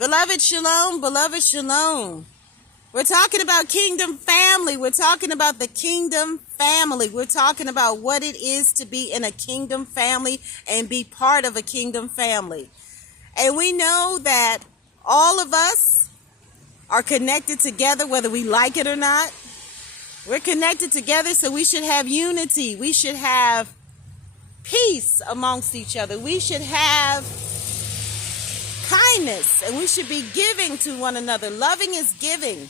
Beloved shalom, beloved shalom. We're talking about kingdom family. We're talking about the kingdom family. We're talking about what it is to be in a kingdom family and be part of a kingdom family. And we know that all of us are connected together, whether we like it or not. We're connected together, so we should have unity. We should have peace amongst each other. We should have kindness, and we should be giving to one another. Loving is giving.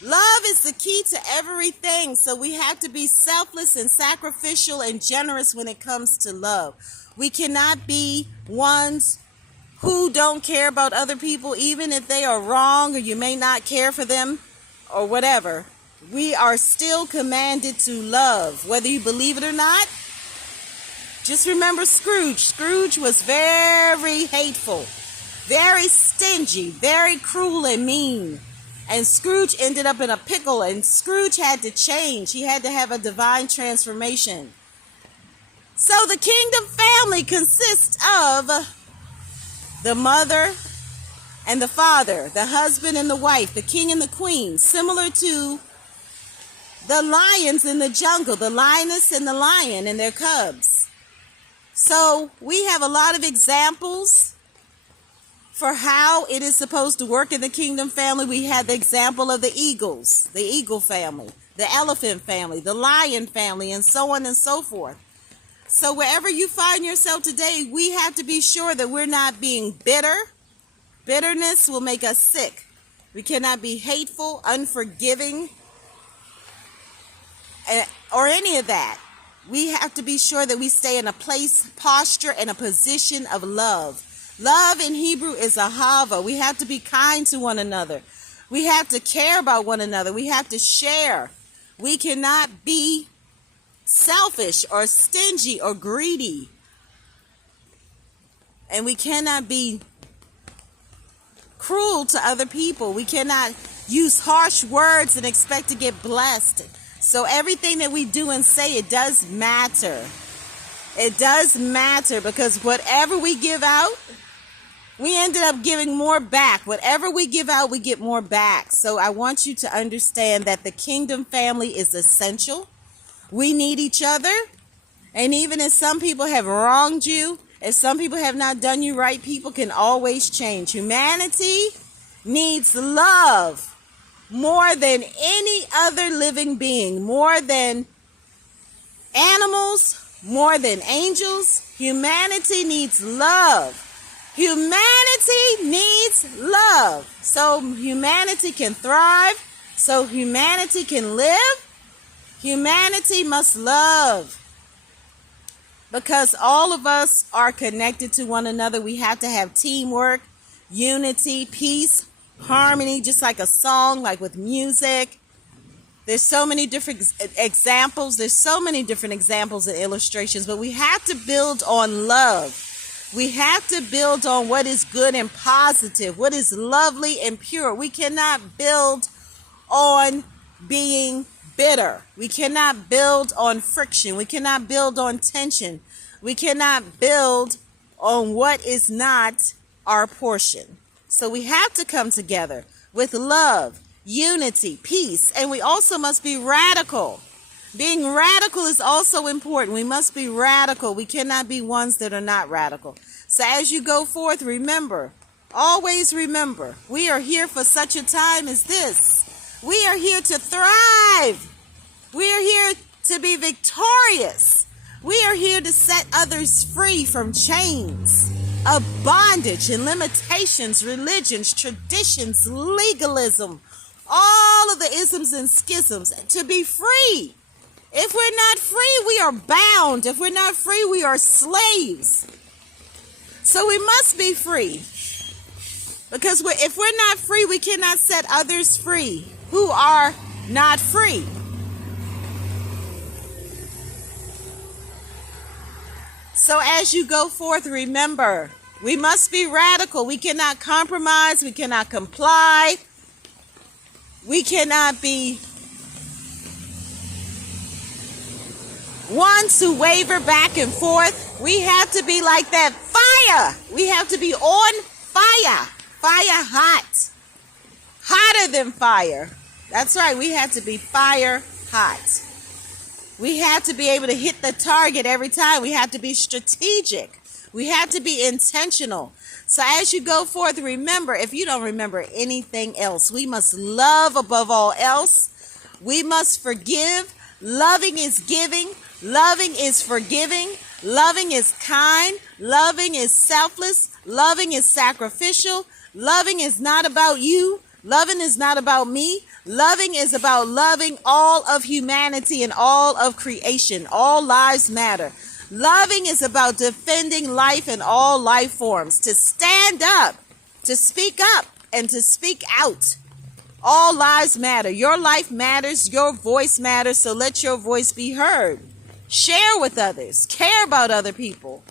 Love is the key to everything, so we have to be selfless and sacrificial and generous when it comes to love. We cannot be ones who don't care about other people, even if they are wrong or you may not care for them or whatever. We are still commanded to love, whether you believe it or not. Just remember Scrooge. Scrooge was very hateful, very stingy, very cruel and mean. And Scrooge ended up in a pickle, and Scrooge had to change. He had to have a divine transformation. So the kingdom family consists of the mother and the father, the husband and the wife, the king and the queen, similar to the lions in the jungle, the lioness and the lion and their cubs. So we have a lot of examples for how it is supposed to work in the kingdom family. We have the example of the eagles, the eagle family, the elephant family, the lion family, and so on and so forth. So wherever you find yourself today, we have to be sure that we're not being bitter. Bitterness will make us sick. We cannot be hateful, unforgiving, or any of that. We have to be sure that we stay in a place, posture, and a position of love. Love in Hebrew is ahava. We have to be kind to one another. We have to care about one another. We have to share. We cannot be selfish or stingy or greedy. And we cannot be cruel to other people. We cannot use harsh words and expect to get blessed. So everything that we do and say, it does matter. It does matter, because whatever we give out, we ended up giving more back. Whatever we give out, we get more back. So I want you to understand that the kingdom family is essential. We need each other. And even if some people have wronged you, if some people have not done you right, people can always change. Humanity needs love more than any other living being, more than animals, more than angels. Humanity needs love. Humanity needs love. So humanity can thrive. So humanity can live. Humanity must love. Because all of us are connected to one another. We have to have teamwork, unity, peace, harmony, just like a song, like with music. There's so many different examples. There's so many different examples and illustrations. But we have to build on love. We have to build on what is good and positive, what is lovely and pure. We cannot build on being bitter. We cannot build on friction. We cannot build on tension. We cannot build on what is not our portion. So we have to come together with love, unity, peace, and we also must be radical. Being radical is also important. We must be radical. We cannot be ones that are not radical. So as you go forth, remember, always remember, we are here for such a time as this. We are here to thrive. We are here to be victorious. We are here to set others free from chains of bondage and limitations, religions, traditions, legalism, all of the isms and schisms, to be free. If we're not free, we are bound. If we're not free, we are slaves. So we must be free. Because if we're not free, we cannot set others free who are not free. So as you go forth, remember, we must be radical. We cannot compromise. We cannot comply. We cannot be ones who waver back and forth. We have to be like that fire. We have to be on fire. fire hot. Hotter than fire. That's right. We have to be fire hot. We have to be able to hit the target every time. We have to be strategic. We have to be intentional. So as you go forth, remember, if you don't remember anything else, we must love above all else. We must forgive. Loving is giving. Loving is forgiving. Loving is kind. Loving is selfless. Loving is sacrificial. Loving is not about you. Loving is not about me. Loving is about loving all of humanity and all of creation. All lives matter. Loving is about defending life in all life forms. To stand up, to speak up, and to speak out. All lives matter. Your life matters. Your voice matters. So let your voice be heard. Share with others. Care about other people.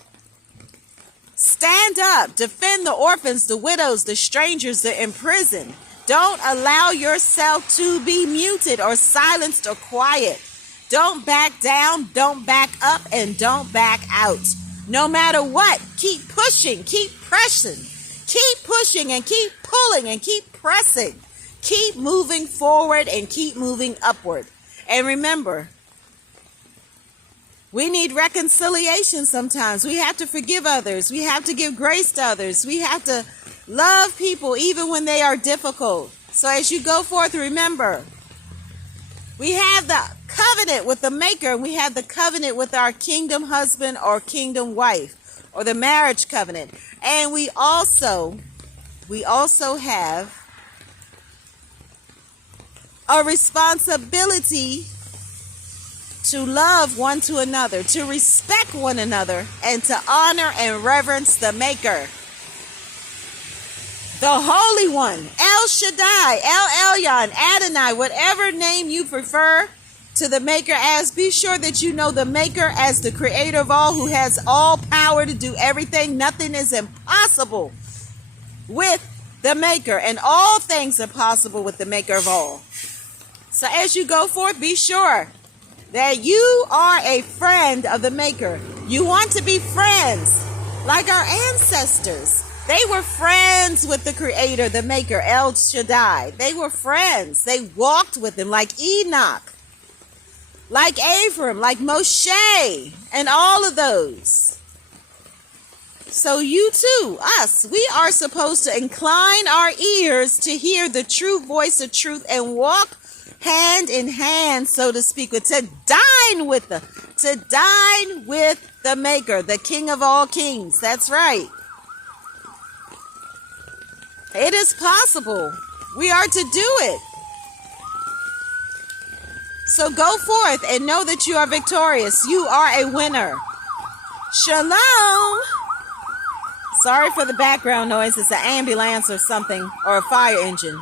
Stand up. Defend the orphans, the widows, the strangers, the imprisoned. Don't allow yourself to be muted or silenced or quiet. Don't back down, don't back up, and don't back out. No matter what, keep pushing, keep pressing. Keep pushing and keep pulling and keep pressing. Keep moving forward and keep moving upward. And remember, we need reconciliation sometimes. We have to forgive others. We have to give grace to others. We have to love people even when they are difficult. So as you go forth, remember, we have the covenant with the Maker, and we have the covenant with our kingdom husband or kingdom wife, or the marriage covenant. And we also have a responsibility to love one to another, to respect one another, and to honor and reverence the Maker, the Holy One, El Shaddai, El Elyon, Adonai, whatever name you prefer to the Maker as. Be sure that you know the Maker as the creator of all, who has all power to do everything. Nothing is impossible with the Maker, and all things are possible with the Maker of all. So as you go forth, be sure that you are a friend of the Maker. You want to be friends like our ancestors. They were friends with the Creator, the Maker, El Shaddai. They were friends. They walked with him like Enoch, like Abram, like Moshe, and all of those. So you too, us, we are supposed to incline our ears to hear the true voice of truth and walk hand in hand, so to speak, to dine with the Maker, the King of all kings. That's right. It is possible. We are to do it. So go forth and know that you are victorious. You are a winner. Shalom. Sorry for the background noise. It's an ambulance or something, or a fire engine.